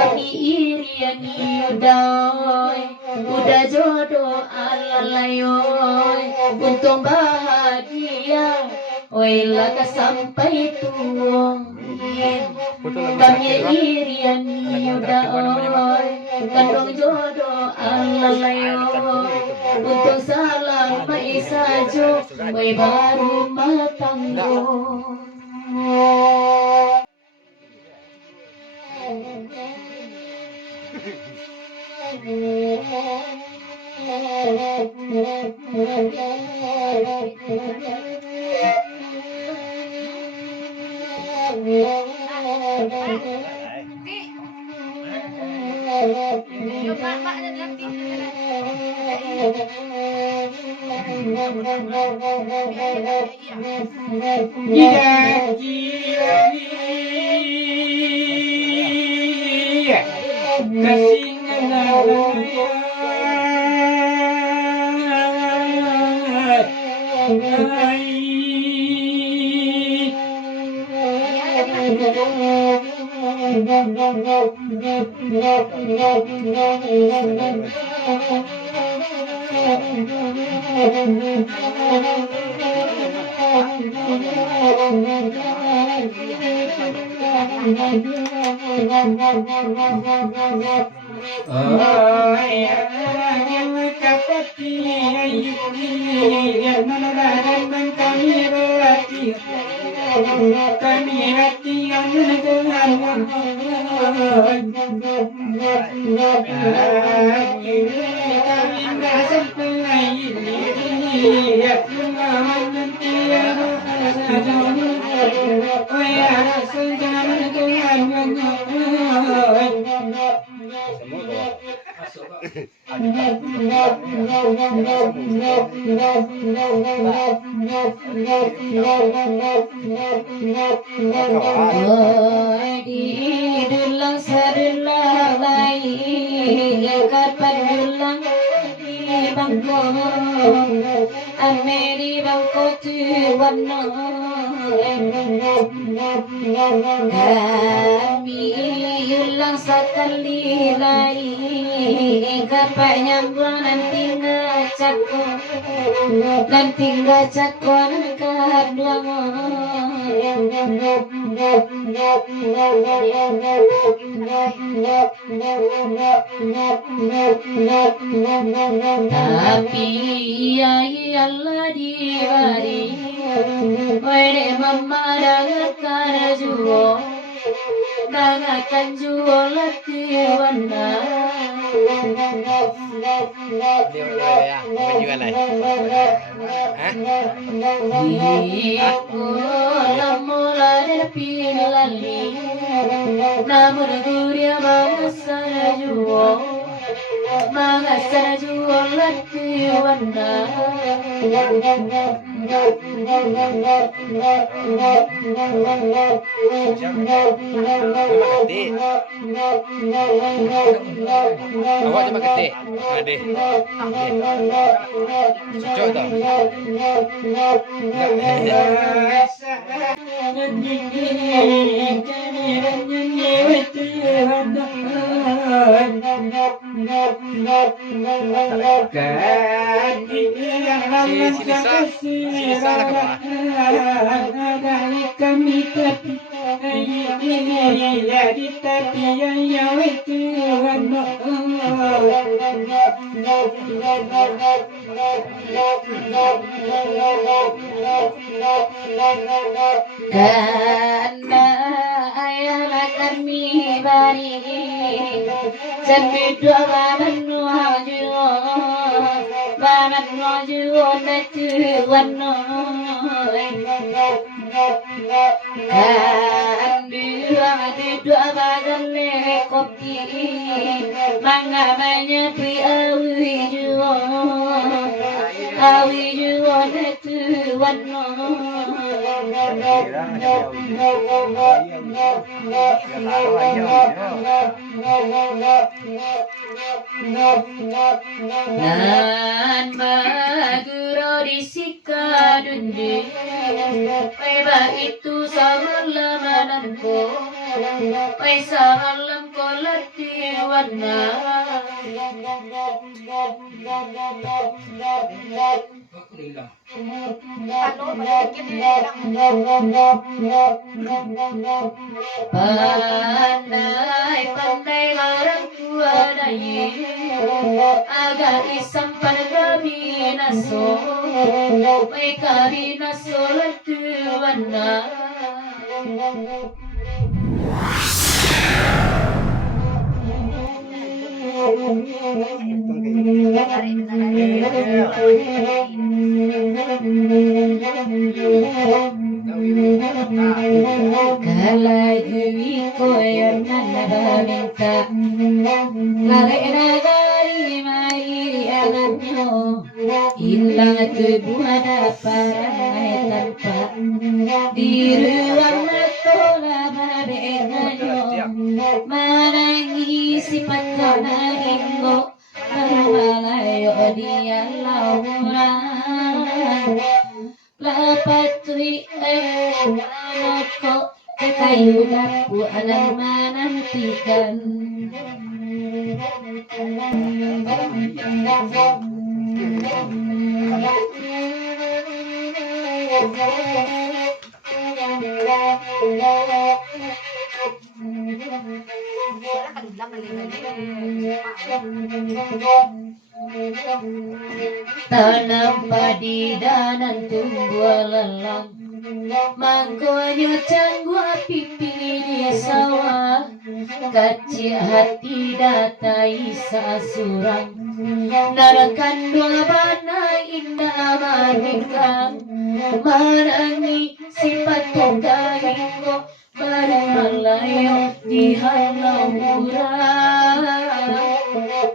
Kami iriani udah jodoh alalayoy, untung bahagia, oilah sampai tua. Kami iriani udah kandung jodoh alalayoy, untung salam maisajo, oi baru matanggo. Dulang sedulang bayi, kapan dulang di bangko, ame di bangko tuwana. Kami ulang sekali lagi, kapan nyambung nanti ngacakon kedua. Tapi ya Allah dibari, wede mama dangakan juo latiwana. Mula pilali, namun guria mangasana juo latiwana. Awak coba gede, gede. Cocok tak? Karena ayah kami bari, sampai dua baman wajur natuwana. Dua bagan kopi, mangga banyak pi awi juo natuwana. Nan maguro disikadunde, peba itu samalam ananko, pesa malam kolat warna pandai larang tua dayi agar isam panagami naso may kari naso lantuan na kalagui ko yang nanabaminta lari nagari maiangannya hilang kebuhan parangai tanpa di ruang tola mabenganyo manangi sifat kanaringo malayo dia laura lapatui anoko kayu dapu alam menantikan tanam padi dan tumbuh lelang mangkonyo canggua pipi di sawah kecil hati datai sasurang narakan dua bana indah manikang marangi sifat penggahingo baru malayo di halau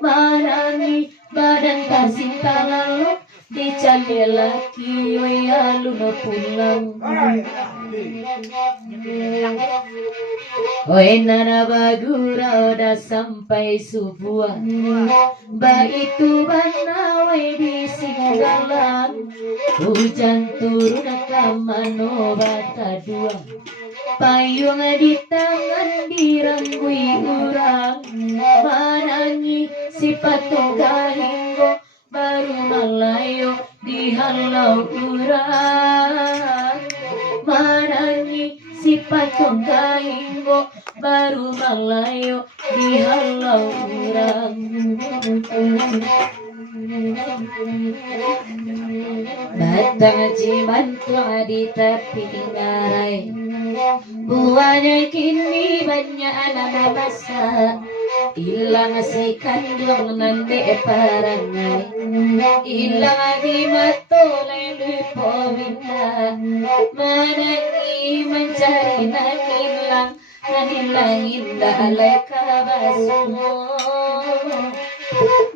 marangi badan kasih lalu dicari laki wayalu no pulang nana bagura udah sampai subuh baitu banawai di singgalan hujan turun kamano bata dua payung di tangan diranggui urang manangi sifat kahinggo baru malayo dihalau urang manangi sifat kahinggo baru malayo dihalau urang batang cimantu di tepi ngarai buahnya kini banyak anak masa ilang si kandung nande parangai ilang di matolay lupo bina manangi mencari nanilang indah alay kabaso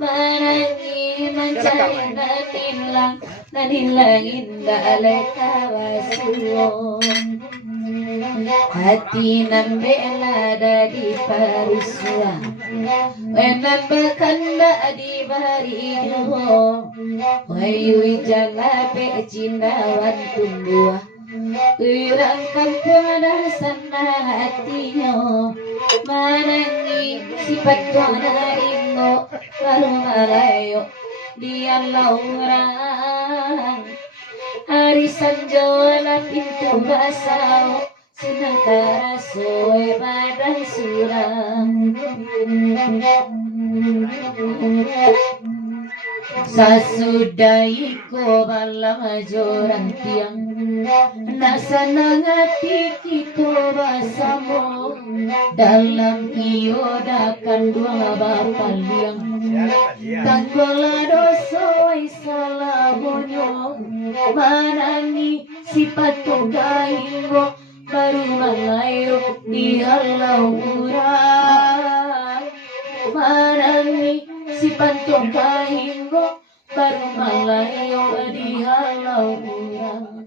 manangi mencari nanilang indah alay kabaso hati nambela dari parusua menambahkanlah di barido wayu jalape cindawan tumbuh Irangkan pada sana hatinya manangi sifat kanaringo baru malayo dia laurang arisan jualan pintu basau sedang karasoe badan suram sasudai ko balang joran tiang nasa nangati kito basamo dalam iodakan dua bapaliang tanggola doso isalabonyo manangi sifat penggahingo baru malayo di halau urang manangi sifat penggahingo baru malayo di halau urang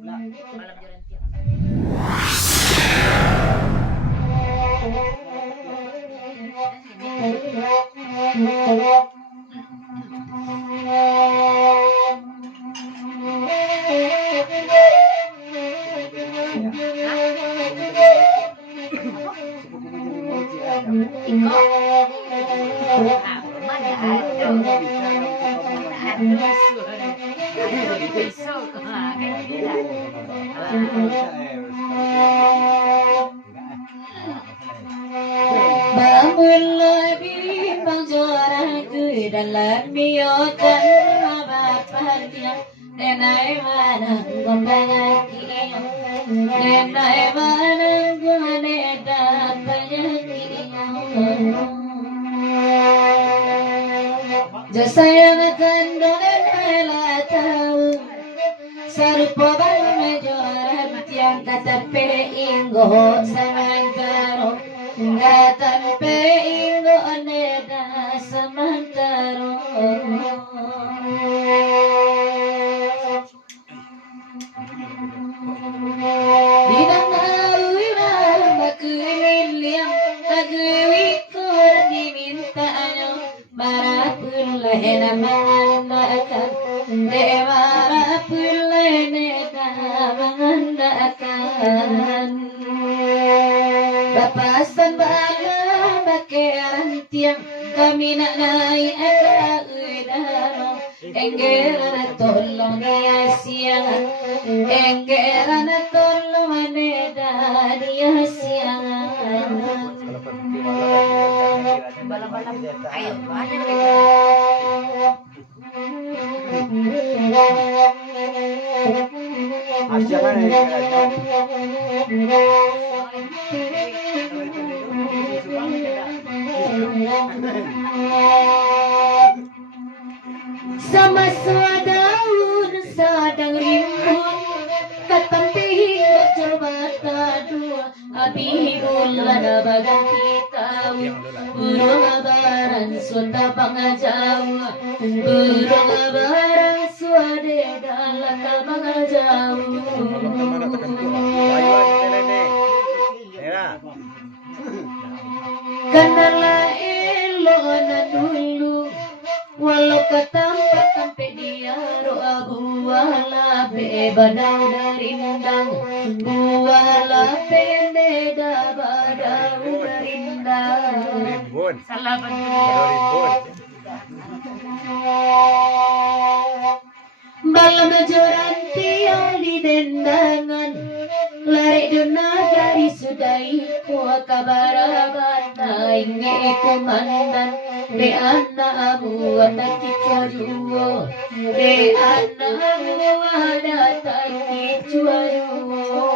Bangunlah bimbang suaraku dalam miocan bapaknya. Nenai mana gombangi, nenai mana gone datanya. Jasa yang akan donela tahu, sarupo balme joran tiang kata pe ingo samantaro, kata pe ingo neda samantaro. Bapasan bala bakeran tiang kami nak naik udara. Enggeran tolong dia siang, enggeran tolong neda dia siang. Ayo banyak sama daun sadang rimbun katampi coba tadua abirul lada bagang kita burung abaran sunda pangajawa burung abaran suade dalam pangajawa kanala elo na dulu walau ketampak sampai dia roa buala badau dari undang buala beda badau dari undang salah balam joran tiang di dendangan lari duna dari sudai kuah kabar bata inge komandan be anak abu ada kicuaruo be anak abu ada kicuaruo.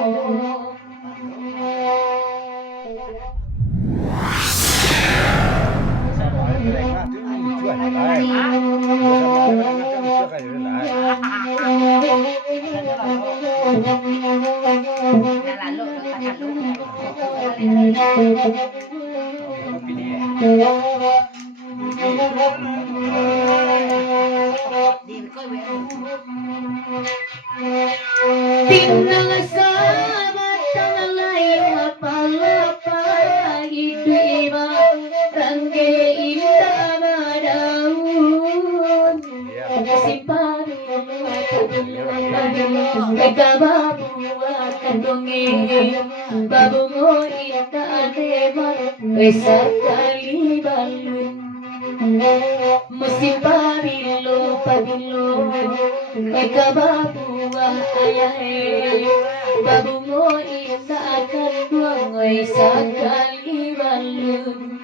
Pinang sama tangan layu apa-apa hidup iba rangge indah badaun simpan mereka babu akan dongeng babu mo indah lebar besar kali balun musim pabilo mereka babu ayah babu mo indah akan duang sekali balun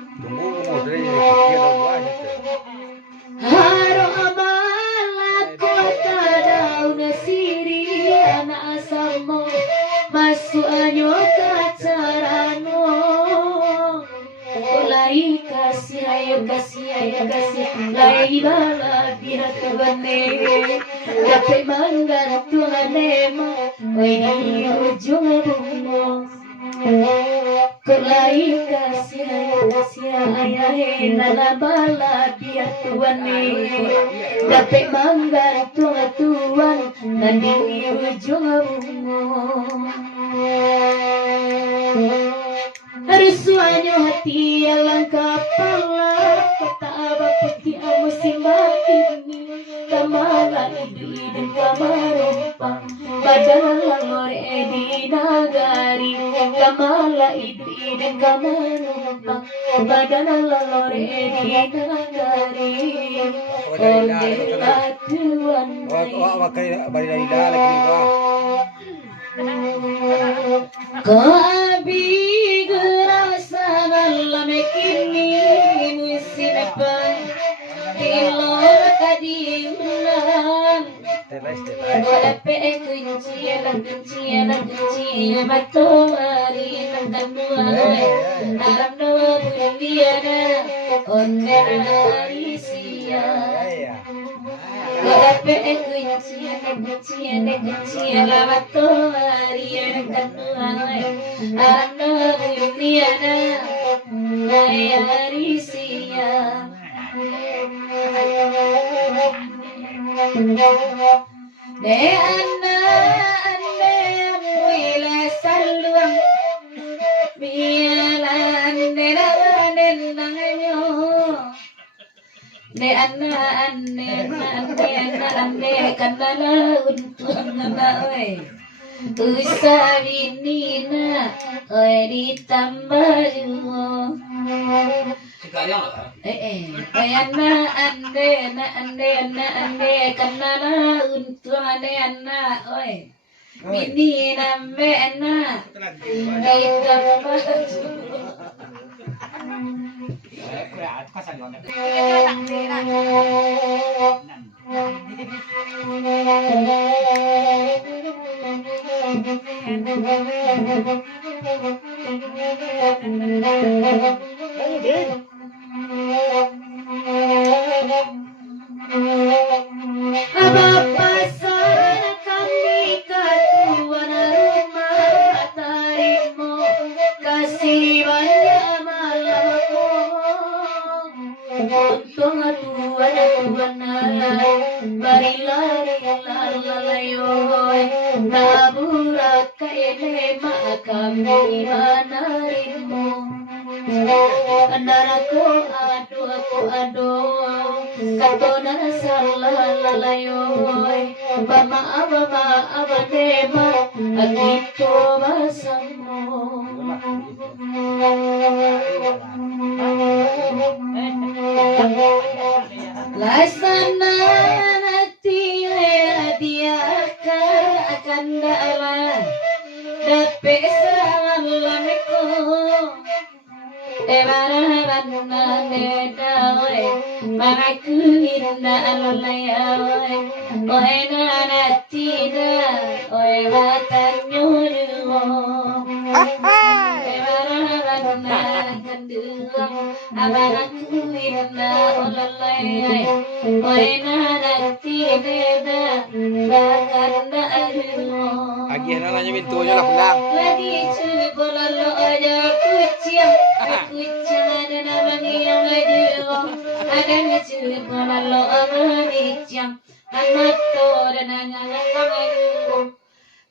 haro abala kota daun siri anak asamo masuk anyo kacarano mulai kasih ayo kasih lagi bala dia tebane dapat menggantung anema ini ujung bungo kulai kasih ayah nana bala dia tuane dapat menggantung tuan nanti ujung bungo Risuanyo hati alangkah pala kata abah putih musim ini kamala idin kamarompa badan langore di nagari kamala idin kamarompa rumpang badan lelore di nagari onde latuan Wag kayo balila lagi ko. ko abi gerasa malam kini musinapa ilor kadiulan Walape kuncian matahari nangkanuai alam no buliana oneri sia Walape kuncian matahari nangkanuai alam no buliana oneri sia De anna ande muila saluang biala ande rawanen nanganyo De anna ande kanala untuang ngamawe Usawinina oi ditambah juo Ayana ande kanana untuk ane oi mini nambe ana Abapasar kami katuan rumah tarimo kasih banyak malamku untung tuan barilah lalayoy nabura kaile makami manarimo Andarako ado katona salah lalayoy bama abadema agito basamo Lasana nati dia akan darah dape salameko Ebarabana nedawe Makaku inna alayawe Oena natina Oe watanyuruo Ebarabana kanduang Abaraku inna alayawe Oena natina Bakanda aruo Agih na lang yung pintunya lah pulang. Lagi cuba lo aja kuciang ada nama yang aja ada cuba lo amanichang anak to dan nanya kamu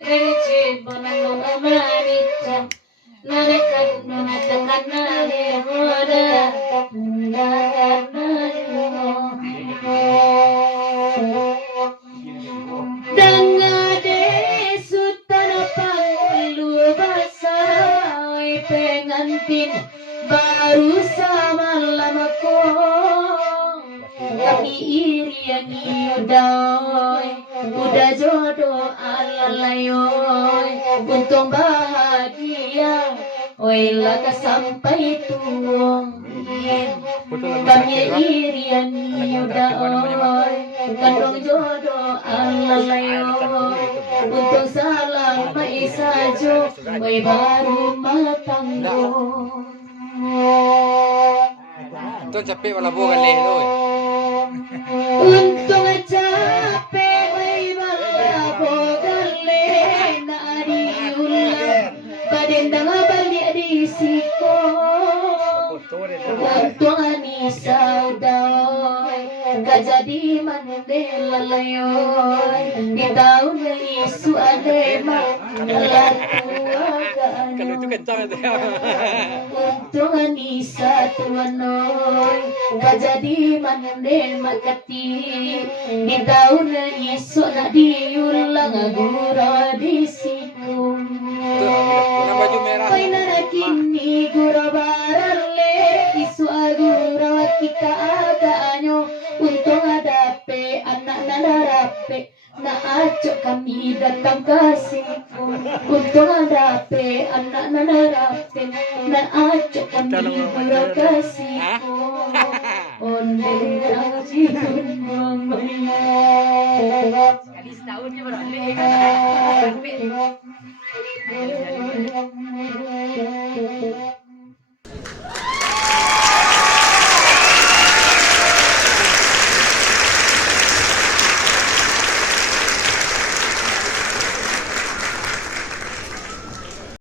ada cuba lo amanichang nanakan nanakan nane moda Dangade sutan pangulu basai pengantin baru sama lamaku kami iriani udah jodoh alalayoy untung bahagia oi laka sampai tuang kami iriani udah kandung jodoh alalayoy untung salam maisajo oi baru matanggo Ito capek wala bukan leh tu. Untung capek ay malabogalle nari ulang badendang balik di siko untung ani saudoy kajadi mandela layoy di tahun isu adema Kalau itu kencang itu. untung ani satu manoy kajadi mandel makati di tahun isu nak diulang gura di siku Itu guna baju merah. Kini gura barale kita agaknya untung ada pe anak narape na acok kami datang kasihku untung ada pe anak narape na acok kami berkasihku onde aji mama Sekali setahun je baru ambil.